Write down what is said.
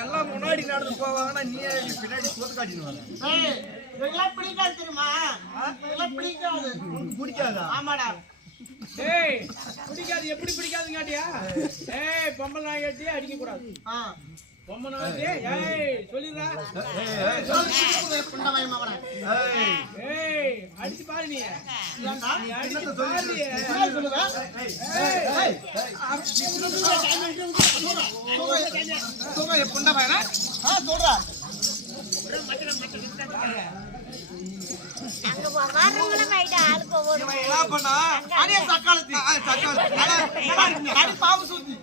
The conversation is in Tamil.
எல்லாம் முன்னாடி நடந்து போவாங்கன்னா நீ பின்னாடி போட்டு காட்டிடுவாங்க. பிடிக்காது தெரியுமா? பிடிக்காது. பிடிக்காதா? ஆமாடா. ஏய் பிடிக்காது. எப்படி பிடிக்காதுன்னு கேட்டியா? ஏய் பொம்பளை நாய் கேட்டியா அடிக்க கூடாது. பொம்பளை நாய் ஏய் சொல்லிடுறா. ஏய் அடிச்சு பாரு நீ. அடிச்சு பாரு. சொல்றா அங்க வர்றவங்கள ரைட் ஆளு போவோம். என்ன பண்ணா? அடி சக்காலத்தி. சக்காலத்தி. அடி பாம்பு சுத்தி.